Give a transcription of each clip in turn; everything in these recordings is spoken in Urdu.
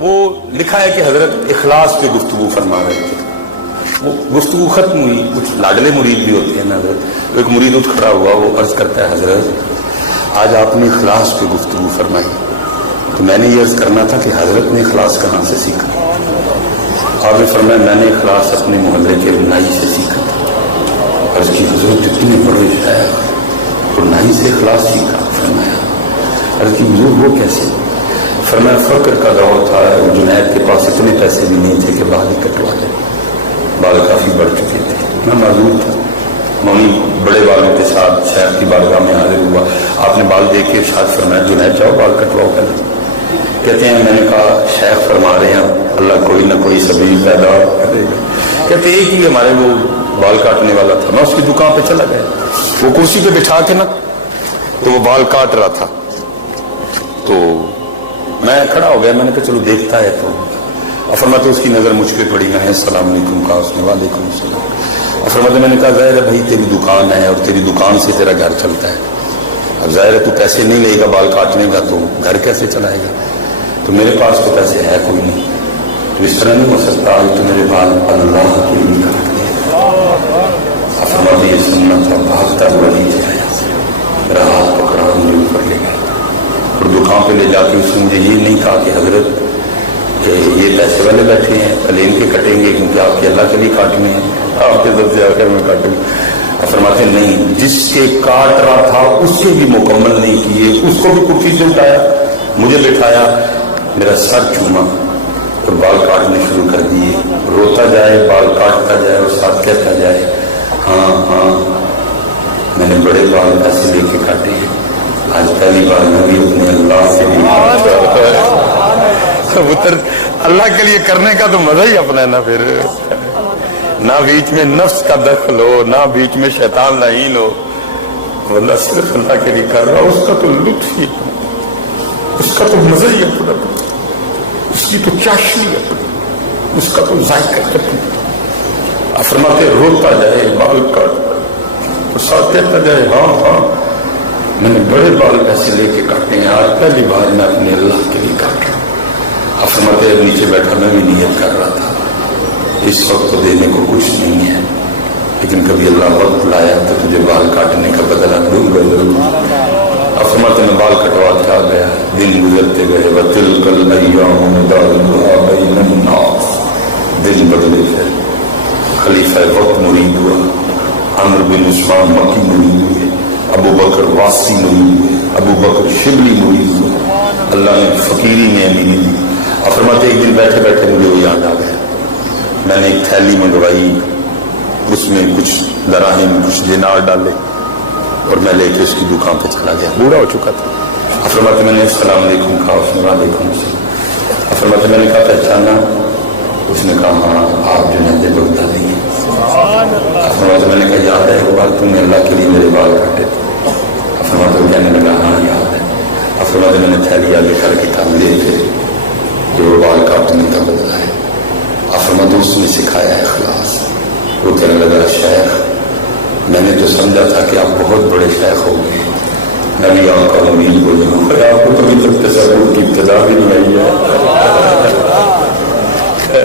وہ لکھا ہے کہ حضرت اخلاص پہ گفتگو فرما رہے تھے. وہ گفتگو ختم ہوئی. کچھ لاڈلے مرید بھی ہوتے ہیں نا حضرت. ایک مرید اٹھ کھڑا ہوا, وہ عرض کرتا ہے حضرت آج آپ نے اخلاص پہ گفتگو فرمائی. تو میں نے یہ عرض کرنا تھا کہ حضرت نے اخلاص کہاں سے سیکھا؟ آپ نے فرمایا میں نے اخلاص اپنے محلے کے نائی سے سیکھا تھا. عرض کی حضرت اتنے بڑے شاعر اور نائی سے اخلاص سیکھا. فرمایا عرض کی حضور وہ کیسے؟ فرمایا فقر کا دور تھا, جنید کے پاس اتنے پیسے بھی نہیں تھے کہ بال ہی کٹوا لے. بال کافی بڑھ چکے تھے, میں معذور تھا. مونی بڑے بالوں کے ساتھ شیخ کی بارگاہ میں حاضر ہوا. آپ نے بال دیکھ کے ارشاد فرمایا جنید جاؤ بال کٹواؤ پہلے. کہتے ہیں میں نے کہا شیخ فرما رہے ہیں اللہ کوئی نہ کوئی سبیل پیدا کرے گا. کہتے ایک ہی ہمارے وہ بال کاٹنے والا تھا, میں اس کی دکان پہ چلا گیا. وہ کرسی پہ بٹھا کے نا تو وہ بال کاٹ رہا تھا. تو میں کھڑا ہو گیا, میں نے کہا چلو دیکھتا ہے. تو فرماتے اس کی نظر مجھ پہ پڑی. میں السلام علیکم کہا, اس نے وعلیکم السلام. فرماتے میں نے کہا ظاہر ہے بھائی تیری دکان ہے اور تیری دکان سے تیرا گھر چلتا ہے. اب ظاہر ہے تو پیسے نہیں لے گا بال کاٹنے کا تو گھر کیسے چلائے گا؟ تو میرے پاس تو پیسے ہے کوئی نہیں. تو اس طرح نہیں ہو سکتا تو میرے بال اللہ کے لیے کاٹ دیا. فرماتے یہ سننا تھا. بھاگتا ہوا نہیں چلایا, میرا ہاتھ پکڑا مجھے اوپر لے گیا اور دکان پہ لے جا کے اس نے مجھے یہ نہیں کہا کہ حضرت کہ یہ پیسے والے بیٹھے ہیں کل ان کے کٹیں گے کیونکہ آپ کے اللہ کے لیے کاٹنے ہیں, آپ کے سب سے آخر میں کاٹیں گے. فرماتے نہیں, جس کے کاٹ رہا تھا اس کے بھی مکمل نہیں کیے, اس کو بھی کرسی سے اٹھایا, مجھے بٹھایا, میرا سر چوما اور بال کاٹنے شروع کر دیے. روتا جائے بال کاٹتا جائے اور ساتھ کہتا جائے ہاں ہاں میں نے بڑے بال پیسے لے کے کاٹے ہیں, آج پہلی بار میں بھی اپنے اللہ سے اتر. اللہ کے لیے کرنے کا تو مزہ ہی اپنا ہے نا. پھر نہ بیچ میں نفس کا دخل ہو, نہ بیچ میں شیطان لعین ہو, بندہ صرف اللہ کے لیے کر رہا, اس کا تو لطف ہی, اس کا تو مزہ ہی اپنا, اس کی تو چاشنی اپنی, اس کا تو ذائقہ اپنا. فرماتے روتا جائے بال کاٹ تو ساتھ کہتا جائے ہاں ہاں میں نے بڑے بال پیسے لے کے کاٹے ہیں, آج پہلی بار میں اپنے اللہ کے لیے کاٹ رہا ہوں. فرماتے نیچے بیٹھا میں بھی نیت کر رہا تھا اس وقت تو دینے کو کچھ نہیں ہے, لیکن کبھی اللہ وقت لایا تو تجھے بال کاٹنے کا بدلہ دوں گا. فرماتے میں بال کٹوا کے آ گیا. دن گزرتے گئے, وَتِلْكَ الْأَيَّامُ نُدَاوِلُهَا بَيْنَ النَّاسِ. دن بدلے پھر خلیفہ وقت مرید ہوا, عمرو بن عثمان مکی مرید ہوئے, ابو بکر واسی مرید ہوئے, ابو بکر شبلی مرید ہوئے. اللہ نے فقیری میں امیری دی. فرماتے ایک دن بیٹھے بیٹھے مجھے وہ یاد آ گیا. میں نے ایک تھیلی منگوائی, اس میں کچھ دراہم کچھ دینار ڈالے اور میں لے کے اس کی دکان پہ چلا گیا. بوڑھا ہو چکا تھا. فرماتے میں نے السلام علیکم کہا, اس نے وعلیکم السلام. فرماتے میں نے کہا پہچانا؟ اس نے کہا ہاں آپ جنید بغدادی ہیں. فرماتے میں نے کہا یاد ہے وہ بات تم نے اللہ کے لیے میرے بال کاٹے تھے؟ فرماتے وہ کہنے لگا ہاں یاد ہے. فرماتے میں نے تھیلی آگے کر کے کام لے کے جو بال کاٹنے کا بدلا ہے. فرماتے اس نے سکھایا ہے اخلاص. وہ کہنے لگا شیخ میں نے تو سمجھا تھا کہ آپ بہت بڑے شیخ ہو گئے, میں بھی آپ کا امید ہو جاؤں. آپ کو تو ابھی تک تصور کی ابتدا بھی نہیں آئی ہے,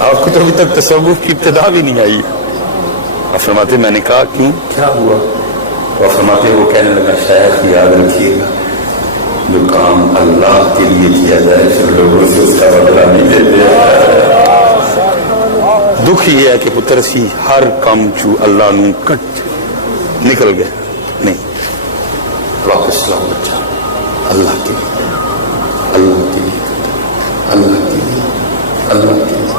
آپ کو تو ابھی تک تصور کی ابتدا بھی نہیں آئی. فرماتے میں نے کہا کیوں کیا ہوا؟ فرماتے وہ کہنے لگا شیخ یاد رکھیے گا جو کام اللہ کے لیے کیا جائے پھر لوگوں سے اس کا بدلہ نہیں لیتے. دکھ یہ ہے کہ پتر سی ہر کام چو اللہ نو کٹ نکل گئے نہیں, واپس لاؤ بچہ اللہ کے لیے, اللہ کے لیے, اللہ کے لیے, اللہ کے لیے.